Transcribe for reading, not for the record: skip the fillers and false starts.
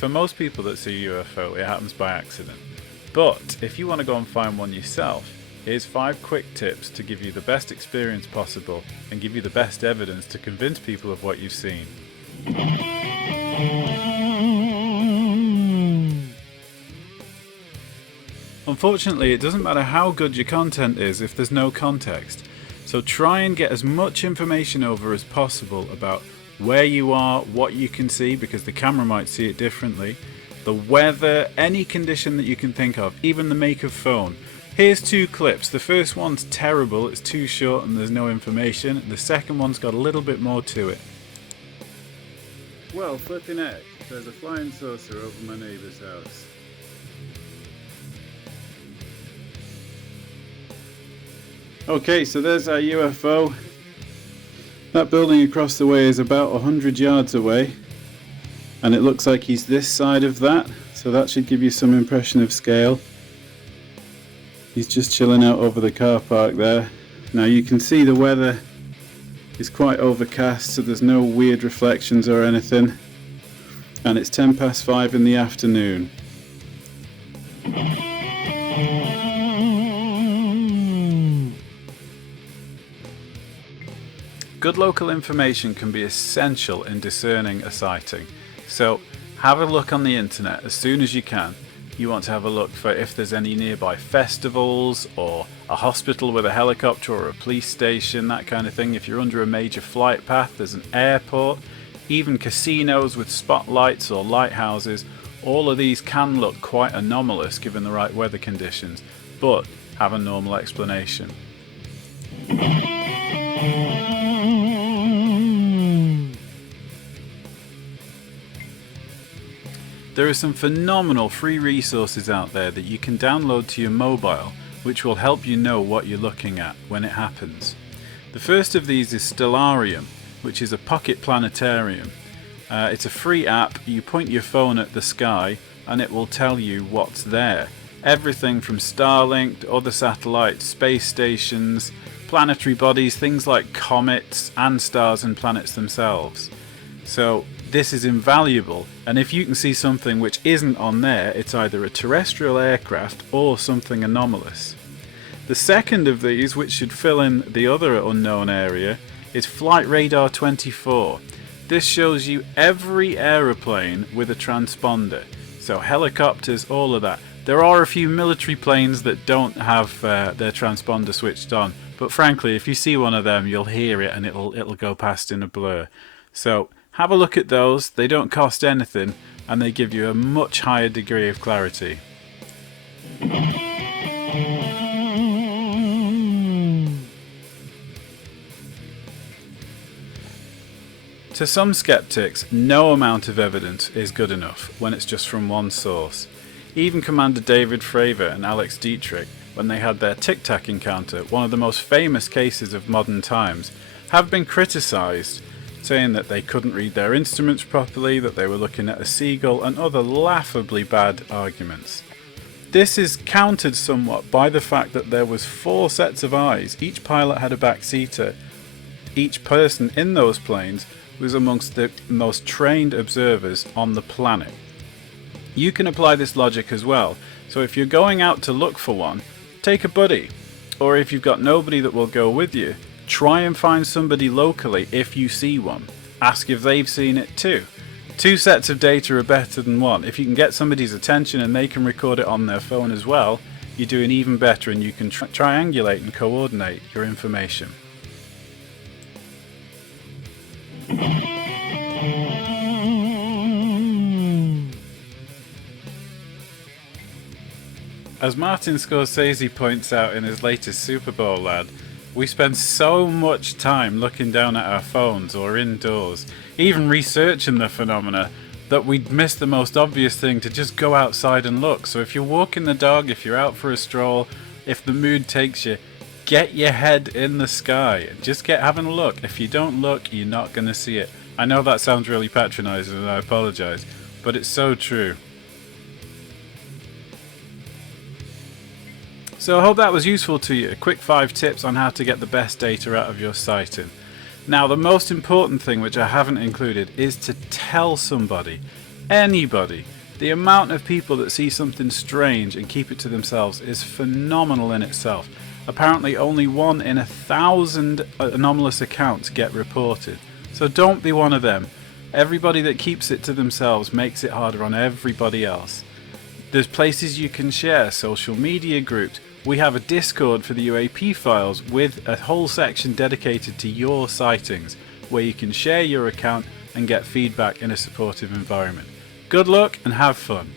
for most people that see a UFO, it happens by accident. But if you want to go and find one yourself, here's 5 quick tips to give you the best experience possible and give you the best evidence to convince people of what you've seen. Unfortunately, it doesn't matter how good your content is if there's no context. So try and get as much information over as possible about where you are, what you can see, because the camera might see it differently, the weather, any condition that you can think of, even the make of phone. Here's 2 clips. The first one's terrible, it's too short and there's no information. The second one's got a little bit more to it. Well, flipping heck, there's a flying saucer over my neighbour's house. Okay, so there's our UFO. That building across the way is about 100 yards away, and it looks like he's this side of that, so that should give you some impression of scale. He's just chilling out over the car park there. Now you can see the weather is quite overcast, so there's no weird reflections or anything, and it's 5:10 in the afternoon. Good local information can be essential in discerning a sighting, so have a look on the internet as soon as you can. You want to have a look for if there's any nearby festivals or a hospital with a helicopter or a police station, that kind of thing. If you're under a major flight path, there's an airport, even casinos with spotlights or lighthouses. All of these can look quite anomalous given the right weather conditions, but have a normal explanation. There are some phenomenal free resources out there that you can download to your mobile, which will help you know what you're looking at when it happens. The first of these is Stellarium, which is a pocket planetarium. It's a free app. You point your phone at the sky and it will tell you what's there. Everything from Starlink to other satellites, space stations, planetary bodies, things like comets and stars and planets themselves. So this is invaluable, and if you can see something which isn't on there, it's either a terrestrial aircraft or something anomalous. The second of these, which should fill in the other unknown area, is Flight Radar 24. This shows you every aeroplane with a transponder, so helicopters, all of that. There are a few military planes that don't have their transponder switched on, but frankly, if you see one of them, you'll hear it and it'll go past in a blur. So have a look at those. They don't cost anything and they give you a much higher degree of clarity. To some skeptics, no amount of evidence is good enough when it's just from one source. Even Commander David Fravor and Alex Deitrich, when they had their tic-tac encounter, one of the most famous cases of modern times, have been criticised, saying that they couldn't read their instruments properly, that they were looking at a seagull, and other laughably bad arguments. This is countered somewhat by the fact that there was 4 sets of eyes. Each pilot had a backseater. Each person in those planes was amongst the most trained observers on the planet. You can apply this logic as well. So if you're going out to look for one, take a buddy. Or if you've got nobody that will go with you, try and find somebody locally if you see one. Ask if they've seen it too. 2 sets of data are better than 1. If you can get somebody's attention and they can record it on their phone as well, you're doing even better, and you can triangulate and coordinate your information. As Martin Scorsese points out in his latest Superbowl ad, we spend so much time looking down at our phones or indoors, even researching the phenomena, that we'd miss the most obvious thing, to just go outside and look. So if you're walking the dog, if you're out for a stroll, if the mood takes you, get your head in the sky. Just having a look. If you don't look, you're not going to see it. I know that sounds really patronising and I apologise, but it's so true. So I hope that was useful to you. A quick 5 tips on how to get the best data out of your sighting. Now, the most important thing, which I haven't included, is to tell somebody. Anybody. The amount of people that see something strange and keep it to themselves is phenomenal in itself. Apparently only 1 in 1,000 anomalous accounts get reported. So don't be one of them. Everybody that keeps it to themselves makes it harder on everybody else. There's places you can share, social media groups. We have a Discord for the UAP files with a whole section dedicated to your sightings, where you can share your account and get feedback in a supportive environment. Good luck and have fun.